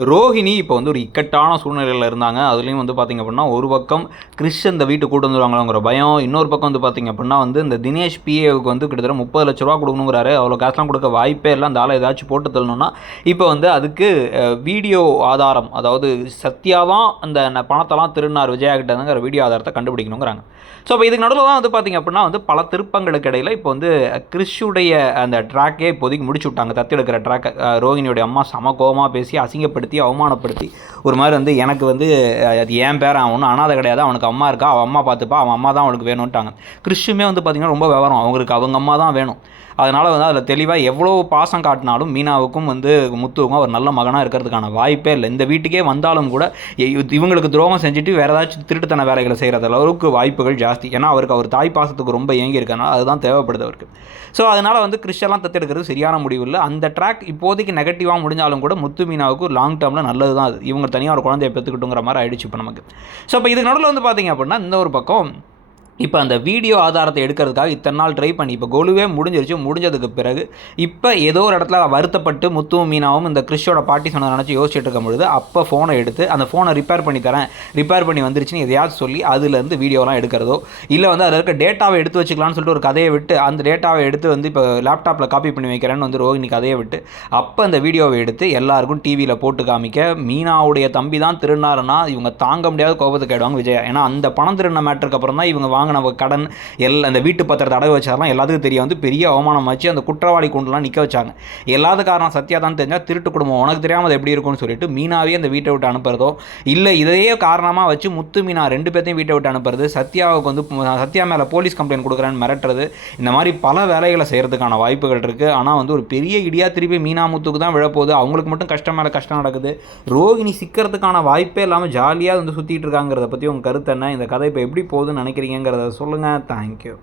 ரோஹிணி இப்போ வந்து ஒரு இக்கட்டான சூழ்நிலையில் இருந்தாங்க. அதுலேயும் வந்து பார்த்திங்க அப்படின்னா, ஒரு பக்கம் கிறிஷ் இந்த வீட்டுக்கு கூட்டு வந்துருவாங்களோங்கிற பயம். இன்னொரு பக்கம் வந்து பார்த்திங்க அப்படின்னா வந்து இந்த தினேஷ் பிஏவுக்கு வந்து கிட்டத்தட்ட 30 லட்ச ரூபா கொடுக்கணுங்கிறாரு. அவ்வளோ காசுலாம் கொடுக்க வாய்ப்பே இல்லை. அந்த ஆளை ஏதாச்சும் போட்டு தள்ளணும்னா இப்போ வந்து அதுக்கு வீடியோ ஆதாரம், அதாவது சத்யா தான் அந்த பணத்தெல்லாம் திருடினார் விஜயா கிட்டங்கிற வீடியோ ஆதாரத்தை கண்டுபிடிக்கணுங்கிறாங்க. ஸோ இப்போ இதுக்கு நடுவில் தான் வந்து பார்த்திங்க அப்படின்னா வந்து பல திருப்பங்களுக்கு இடையில் இப்போ வந்து கிறிஷுடைய அந்த ட்ராக்கே இப்போதைக்கு முடிச்சு விட்டாங்க. தத்தெடுக்கிற ட்ராக்கை ரோஹிணியோடைய அம்மா சம கோபமாக பேசி அசிங்கப்படுத்தி அவமானப்படுத்தி ஒரு மாதிரி வந்து எனக்கு வந்து அது என் பேர், அவன் ஒன்றும் அனாதை கிடையாது, அவனுக்கு அம்மா இருக்கா, அவன் அம்மா பார்த்துப்பா, அவன் அம்மா தான் அவனுக்கு வேணும்ட்டாங்க. கிறிஷுமே வந்து பார்த்திங்கன்னா ரொம்ப விவரம், அவங்களுக்கு அவங்க அம்மா தான் வேணும். அதனால் வந்து அதில் தெளிவாக எவ்வளோ பாசம் காட்டினாலும் மீனாவுக்கும் வந்து முத்துவுக்கும் ஒரு நல்ல மகனாக இருக்கிறதுக்கான வாய்ப்பே இல்லை. இந்த வீட்டுக்கே வந்தாலும் கூட இவங்களுக்கு துரோகம் செஞ்சுட்டு வேறு ஏதாச்சும் திருட்டுத்தன வேலைகளை செய்கிறது அளவுக்கு வாய்ப்புகள் ஜாஸ்தி. ஏன்னா அவருக்கு அவர் தாய் பாசத்துக்கு ரொம்ப ஏங்கி இருக்கனால அதுதான் தேவைப்படுது அவருக்கு. ஸோ அதனால் வந்து கிறிஷெல்லாம் தத்தெடுக்கிறது சரியான முடிவு இல்லை. அந்த ட்ராக் இப்போதைக்கு நெகட்டிவாக முடிஞ்சாலும் கூட முத்து மீனாவுக்கு லாங் டேர்மில் நல்லது தான் அது. இவங்க தனியாக ஒரு குழந்தைய பெற்றுக்கிட்டுங்கிற மாதிரி ஆயிடுச்சு இப்போ நமக்கு. ஸோ இப்போ இதுக்கு நடுவில் வந்து பார்த்திங்க அப்படின்னா இந்த ஒரு பக்கம் இப்போ அந்த வீடியோ ஆதாரத்தை எடுக்கிறதுக்காக இத்தனை நாள் ட்ரை பண்ணி இப்போ கோலுவே முடிஞ்சதுக்கு பிறகு இப்போ ஏதோ ஒரு இடத்துல வருத்தப்பட்டு முத்துவும் மீனாவும் இந்த கிறிஷோட பாட்டி சொன்ன நினச்சி யோசிச்சுட்டு இருக்கும் பொழுது அப்போ ஃபோனை எடுத்து அந்த ஃபோனை ரிப்பேர் பண்ணி வந்துருச்சுன்னு எதையாவது சொல்லி அதுலேருந்து வீடியோலாம் எடுக்கிறதோ இல்லை வந்து அதில் இருக்க டேட்டாவை எடுத்து வச்சுக்கலான்னு சொல்லிட்டு ஒரு கதையை விட்டு அந்த டேட்டாவை எடுத்து வந்து இப்போ லேப்டாப்பில் காப்பி பண்ணி வைக்கிறேன்னு வந்து ரோஹிணி கதையை விட்டு அப்போ அந்த வீடியோவை எடுத்து எல்லாருக்கும் டிவியில் போட்டு காமிக்க மீனாவுடைய தம்பி தான் திருநாருன்னா இவங்க தாங்க முடியாத கோபத்துக்கு ஆயிடுவாங்க விஜயா. ஏன்னா அந்த பணம் திருடின மேட்டருக்கு அப்புறம் தான் இவங்க வாங்கின கடன் அந்த வீட்டு பத்திரத்தை அடகு வச்சாலாம் எல்லாத்துக்கும் தெரிய வந்து பெரிய அவமானம் வச்சு அந்த குற்றவாளி கொண்டுலாம் நிற்க வச்சாங்க. எல்லாத்து காரணம் சத்யா தான் தெரிஞ்சால் திருட்டு குடும்பம் உனக்கு தெரியாமல் அது எப்படி இருக்கும்னு சொல்லிட்டு மீனாவே அந்த வீட்டை விட்டு அனுப்புறதோ இல்லை இதையே காரணமாக வச்சு முத்து மீனா 2 பேர்த்தையும் வீட்டை விட்டு அனுப்புறது, சத்யாவுக்கு வந்து சத்யா மேலே போலீஸ் கம்ப்ளைண்ட் கொடுக்குறேன்னு மிரட்டுறது, இந்த மாதிரி பல வேலைகளை செய்கிறதுக்கான வாய்ப்புகள் இருக்குது. ஆனால் வந்து ஒரு பெரிய இடியா திருப்பி மீனா முத்துக்கு தான் விழப்போகுது. அவங்களுக்கு மட்டும் கஷ்டம் மேலே கஷ்டம் நடக்குது. ரோஹிணி சிக்கிறதுக்கான வாய்ப்பே இல்லாமல் ஜாலியாக வந்து சுற்றிட்டு இருக்காங்கிறத பற்றி உங்கள் கருத்து என்ன? இந்த கதை இப்போ எப்படி போகுதுன்னு நினைக்கிறீங்கிறத சொல்லுங்கள். தேங்க்யூ.